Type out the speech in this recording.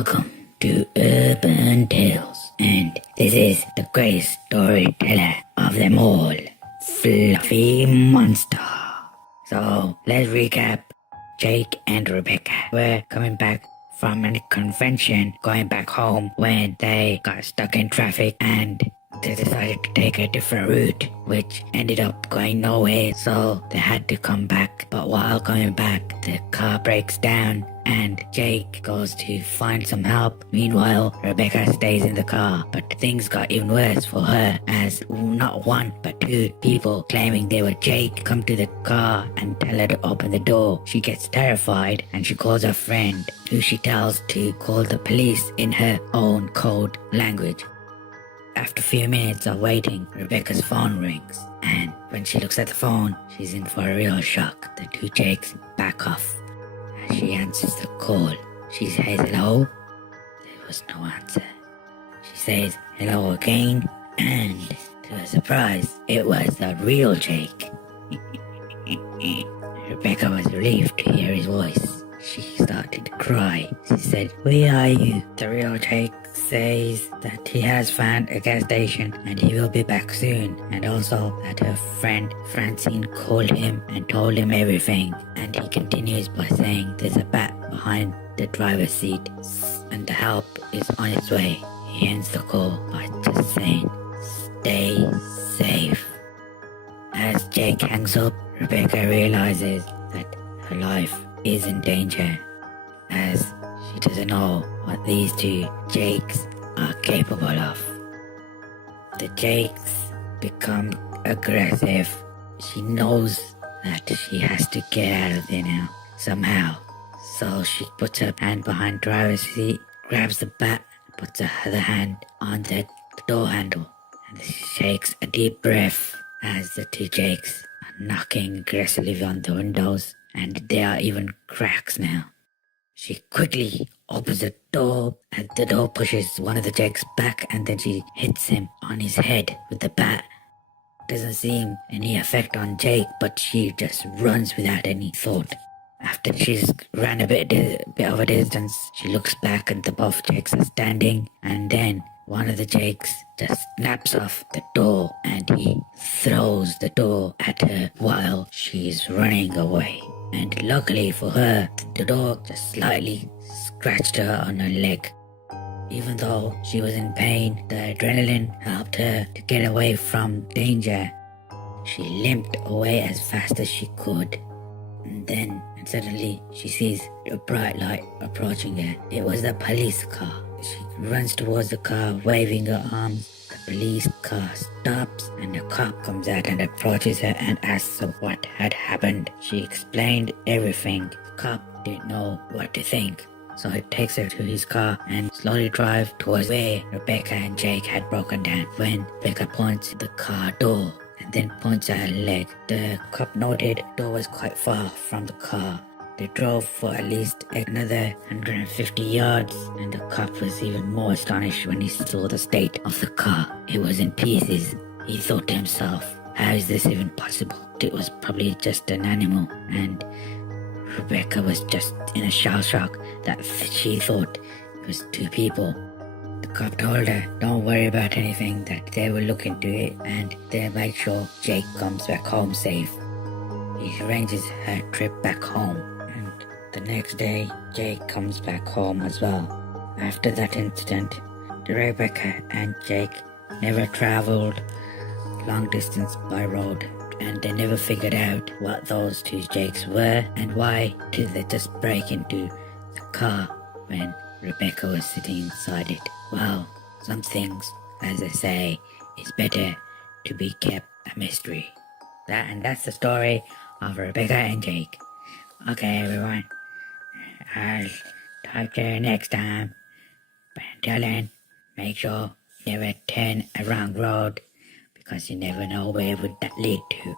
Welcome to Urban Tales, and this is the greatest storyteller of them all, Fluffy Monster. So let's recap. Jake and Rebecca were coming back from a convention, going back home when they got stuck in traffic and they decided to take a different route, which ended up going nowhere, so they had to come back. But while coming back, the car breaks down and Jake goes to find some help. Meanwhile, Rebecca stays in the car, but things got even worse for her as not one but two people claiming they were Jake come to the car and tell her to open the door. She gets terrified and she calls her friend, who she tells to call the police in her own code language. After a few minutes of waiting, Rebecca's phone rings, and when she looks at the phone, she's in for a real shock. The two Jakes back off. As she answers the call, she says hello. There was no answer. She says hello again, and to her surprise, it was the real Jake. Rebecca was relieved to hear his voice. She started to cry. She said, "Where are you?" The real Jake says that he has found a gas station and he will be back soon, and also that her friend Francine called him and told him everything. And he continues by saying there's a bat behind the driver's seat and the help is on its way. He ends the call by just saying, "Stay safe." As Jake hangs up, Rebecca realizes that her life is in danger, as she doesn't know what these two Jakes are capable of. The Jakes become aggressive. She knows that she has to get out of there now, somehow. So she puts her hand behind the driver's seat, grabs the bat, puts her other hand on the door handle, and she takes a deep breath as the two Jakes are knocking aggressively on the windows, and there are even cracks now. She quickly opens the door and the door pushes one of the Jakes back, and then she hits him on his head with the bat. Doesn't seem any effect on Jake, but she just runs without any thought. After she's ran a bit of a distance, she looks back and the both Jakes are standing, and then one of the Jakes just snaps off the door and he throws the door at her while she's running away. And luckily for her, the door just slightly scratched her on her leg. Even though she was in pain, the adrenaline helped her to get away from danger. She limped away as fast as she could. And then suddenly she sees a bright light approaching her. It was the police car. She runs towards the car, waving her arms. The police car stops and a cop comes out and approaches her and asks her what had happened. She explained everything. The cop didn't know what to think, so he takes her to his car and slowly drives towards where Rebecca and Jake had broken down. When Rebecca points at the car door and then points at her leg, the cop noted the door was quite far from the car. They drove for at least another 150 yards, and the cop was even more astonished when he saw the state of the car. It was in pieces. He thought to himself, how is this even possible? It was probably just an animal, and Rebecca was just in a shell shock that she thought it was two people. The cop told her, don't worry about anything, that they will look into it and they'll make sure Jake comes back home safe. He arranges her trip back home, and the next day Jake comes back home as well. After that incident, Rebecca and Jake never traveled long distance by road, and they never figured out what those two Jakes were and why did they just break into the car when Rebecca was sitting inside it. Well, some things, as they say, is better to be kept a mystery. That's the story of Rebecca and Jake. Okay, everyone, I'll talk to you next time. But until then, make sure you never turn a wrong road, because you never know where would that lead to.